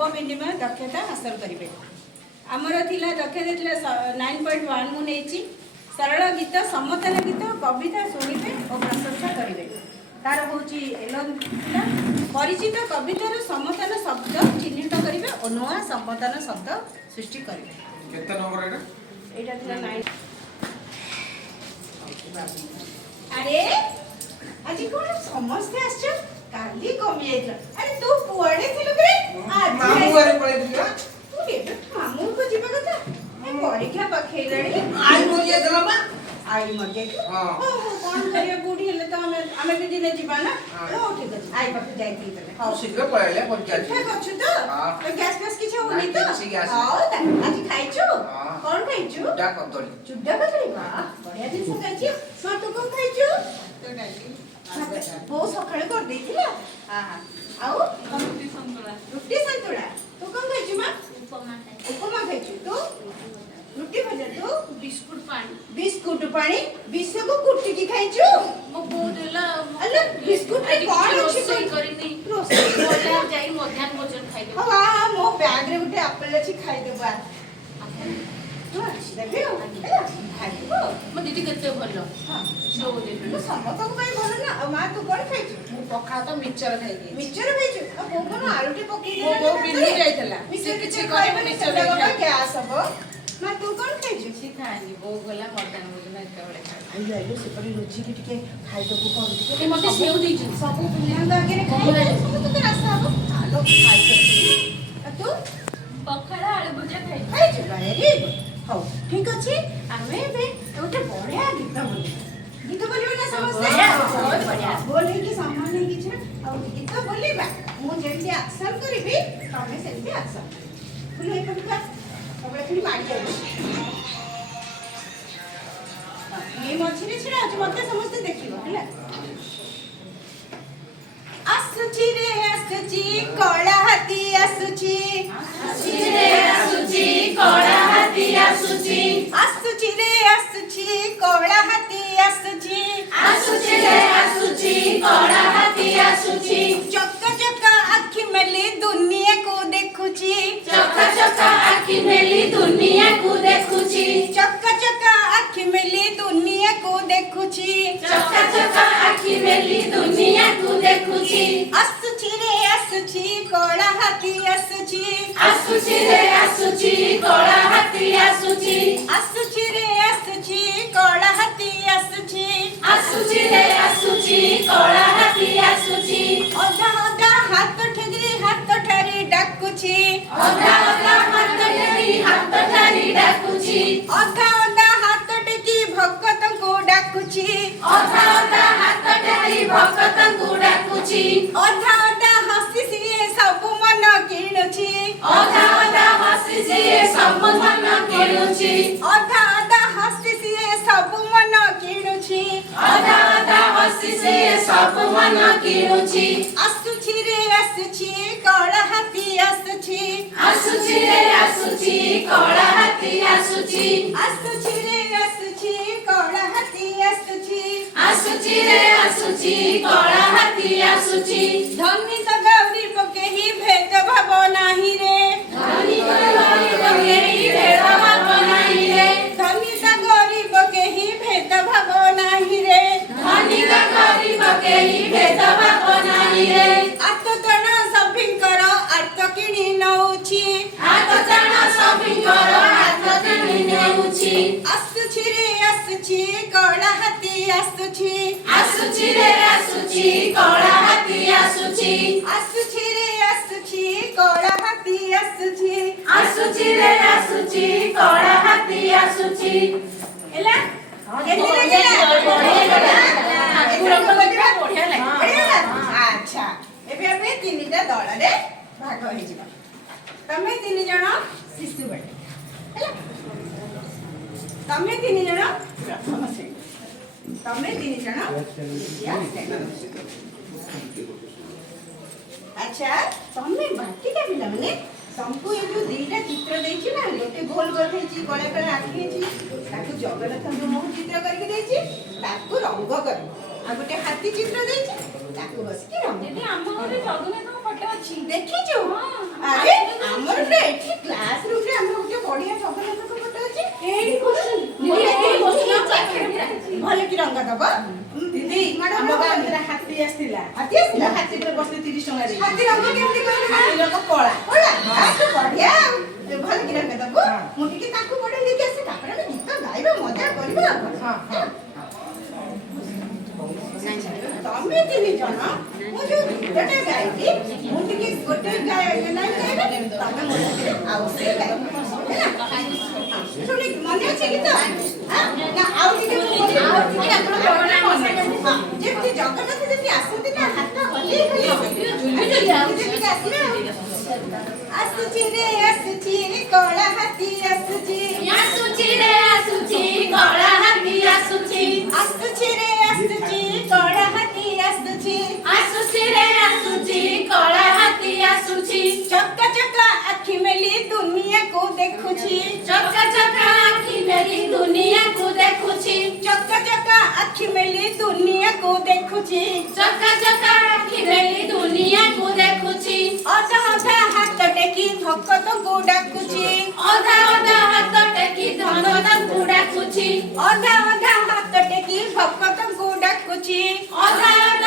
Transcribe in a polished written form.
सर्वनिम्न दक्षता हासिल करेंगे। आमर थिला दक्षता थिला 9.1 मु नेची सरल गीत समतल गीत कविता शुणिबे और प्रशंसा करेंगे। तार हूँ परिचित कवितार समतल शब्द चिन्हित करेंगे और नुआ समतल शब्द सृष्टि करेंगे। केते नंबर एटा थिला 9। अरे आज कोन समस्या आछो काली कमी आइछ। अरे तू कुआडे थिलु के आज मामू घरे पळे दिला तू के मामू को जीवा कथा ए परीक्षा पखेलाणी आई बोलिए दला बा आई मजे हां कोन करिया बूढ़ी हेले तो हमें भी दिने जीवा ना ओ ठीक अछि आई पाखे जाई थी तले हां शीघ्र पळेले परीक्षा ठीक अछि तो तो गैस गैस किछ होनी तो हां आज खाइछु कोन खाइछु चुड्डा कदली वाह बढ़िया दिन खाइछु सो तू कोन खाइछु तो डाली वो सकाळे कर देथिला हां हां आउ रुटी संतुला तू कोन खाइछु मां उपमा खाइछु तू रुटी भजा तू बिस्कुट पानी विष को कुटी की खाइछु मो बहुत देला अल्ला बिस्कुट रे कोन अछि रोसई करिनी रोसई बोला जाई मध्याह्न भोजन खाइ दे हां मो बैग रे गुटे एप्पल अछि खाइ देबा तू देबे हेला खाइबो मो दीदी केते भलो हां सो दे तू समतो को भाई भलो ना मां तू कोन खाइछु मो पखा तो मिक्सचर खाइ दे मिक्सचर खाइछु आ कोन आलूटे पकी मो दे बो बिल्ली जाइतला मिक्सचर से किछि किछि करे करे मिक्सचर मिक्सचर लगा खाइ गैस हबो मां तू कोन खाइछु सी खानी बो गला मध्याह्न भोजन एके बेले खाइ आई आइलो से परी रुचि की टिके खाइ दबो कोन टिके ए मते सेउ दी छु सब पिलांग आगे रे खाइ सब तो रास्ता हबो आलो खाइ के आ तू पखरा आलू भुजा खाइ खाइछु वेरी गुड हो ठीक अछि आमे बे ओटे बढ़िया गीत बोलिबो ना समझते बहुत बढ़िया बोले कि सम्मान नहीं किछ आ गीत बोलिबा मु जेंति एक्शन करबी तमे सेंति एक्शन बोले एक कविता तबे खाली मारी जाऊ ये मछली छिड़ा आज मते समझते देखिबो हैला आसुची रे आसुची कळा हाती आसुची आसुची रे आसुची कळा हाती आसुची आसुची रे आसुची कळा हाती आसुची आसुची रे आसुची कळा हाती आसुची चक्का चक्का आखी मेली दुनिया को देखुची चक्का चक्का आखी मेली दुनिया को देखुची चक्का चक्का आखी मेली दुनिया को देखुची चक्का चक्का आखी मेली दुनिया को देखुची आसुची रे आसुची कळा हाती आसुची आसुची रे आसुची कळा हाती आसुची आसुची रे आसुची कळा हाती आसुची आसुची रे आसुची कळा हाती आसुची अधा अधा हाथ ठारी डाकुची अधा अधा हात ठारी डाकुची अधा अधा हाथ टेकी भक्तଙ୍କୁ डाकुची अधा अधा हात ठारी भक्तଙ୍କୁ डाकुची अधा अधा हसी सिए सब मन किणुची अधा अधा हसी सिए सब मन किणुची अधा अधा हसी सिए सब मन किणुची अधा अधा हसी सिए सब मन किणुची आसुची रे आसुची कळा हाती आसुची आसुची रे आसुची कळा हाती आसुची आसुची रे आसुची कळा हाती आसुची आसुची रे आसुची कळा हाती आसुची धनी तो गौरी पके ही भेद भाव नाही रे धनी गरीब केही भेदभाव नाही रे धनी तो गरीब के ही भेद भाव नाही रे धनी गरीब केही भेदभाव नाही रे आतो तना सभिंकर आर्त किणी नउची हात टाणा सभिंकर हात टाणी नेउची आसुची रे आसुची कळा हाती आसुची आसुची रे आसुची कळा हाती आसुची आसुची रे आसुची कळा हाती आसुची आसुची रे आसुची कळा हाती आसुची एला केते अच्छा एबे ଆମେ ତିନିଟା ଦଳରେ ଭାଗ ହେଇଯିବା ତମେ ତିନି ଜଣ ଶିଶୁ ବटे ହେଲା ତମେ ତିନି ଜଣ ପ୍ରଥମ ଶ୍ରେଣୀ ତମେ ତିନି ଜଣ ଦ୍ୱିତୀୟ ଶ୍ରେଣୀ अच्छा तमे बाकीटा पिला माने हमको ये जो दीटा चित्र देछि ना गोटे गोल गोल हेछि गळे गळे आखि हेछि ताकू जगन्नाथ मुह चित्र करके देछि ताकू रंग कर आ गोटे हाथी चित्र देछि ताकू बस के रंग दीदी हम घरे जगन्नाथ ଫଟୋ ଅଛି ଦେଖିଛୁ ହଁ। ଆରେ ଆମର ପୁରା ଏଠି କ୍ଲାସ ରୁମ୍ ରେ ଆମର ଗୋଟେ ବଢିଆ ଜଗନ୍ନାଥଙ୍କ ଫଟୋ ଅଛି ଏଇଠି ବସୁଛନ୍ତି ଏଇଠି ବସୁଛନ୍ତି ପାଖରେ ପୁରା ଭଲ କି ରଙ୍ଗ ଦବ ଦିଦି ଆମ ଗାଁ ଭିତରେ ହାତୀ ଆସିଥିଲା ହାତୀ ଆସିଲା ହାତୀ ଉପରେ ବସିଲେ 30 ଟଙ୍କା ଦେଇଛି ହାତୀ ରଙ୍ଗ କେମିତି କହିଲୁ ହାତୀ ରଙ୍ଗ କଳା କଳା ତାକୁ ବଢିଆ ଆଉ ଭଲ କି ରଙ୍ଗ ଦବୁ ମୁଁ ଟିକେ ତାକୁ ପଢେଇ ଦେଇକି ଆସେ ତାପରେ ଆମେ ଗୀତ ଗାଇବା ମଜା କରିବା ଆଉ କଣ। ହଁ ହଁ ତମେ ତିନି ଜଣ ମୁଁ ଯୋଉ ଗୀତଟା ଗାଇବି ମୁଁ ଟିକେ ଗୋଟେ ଲାଇନ୍ ଗାଇବି ତମେ ମୋ ସାଥିରେ ଆଉ ସେ ଗାଇବ ହେଲା ଶୁଣି ମନେ ଅଛି ଗୀତ ନା ଆଉ ଟିକେ ଆପଣ ଯେମିତି ଜଗନ୍ନାଥ ଯେମିତି ଆସନ୍ତି ନା ହାତ ହଲେଇ ଯେମିତି ଆସିବେ ଆଉ ଆସୁଛି ରେ ଆସୁଛି କଳା ହାତୀ ଆସୁଛି ଆସୁଛି ରେ ଆସୁଛି କଳା ହାତୀ ଆସୁଛି ଆସୁଛି ରେ ଆସୁଛି କଳା ହାତୀ ଆସୁଛି ଆସୁଛି ରେ ଆସୁଛି କଳା ହାତୀ ଆସୁଛି ଚକା ଚକା ଆଖି ମେଲି ଦୁନିଆକୁ ଦେଖୁଛି ଚକା ଚକା ଆଖି ମେଲି ଦୁନିଆକୁ ଦେଖୁଛି ଚକା ଚକା ଆଖି ମେଲି ଦୁନିଆକୁ ଦେଖୁଛି ଚକା ଚକା ଆଖି ମେଲି ଦୁନିଆକୁ ଦେଖୁଛି ଅଧା ଅଧା ହାତ ଟେକି ଭକ୍ତଙ୍କୁ ଡାକୁଛି ଅଧା ଅଧା ହାତ ଟେକି ଧନକୁ ଡାକୁଛି ଅଧା ଅଧା ହାତ ଟେକି ଭକ୍ତଙ୍କୁ ଡାକୁଛି ଅଧା ଅଧା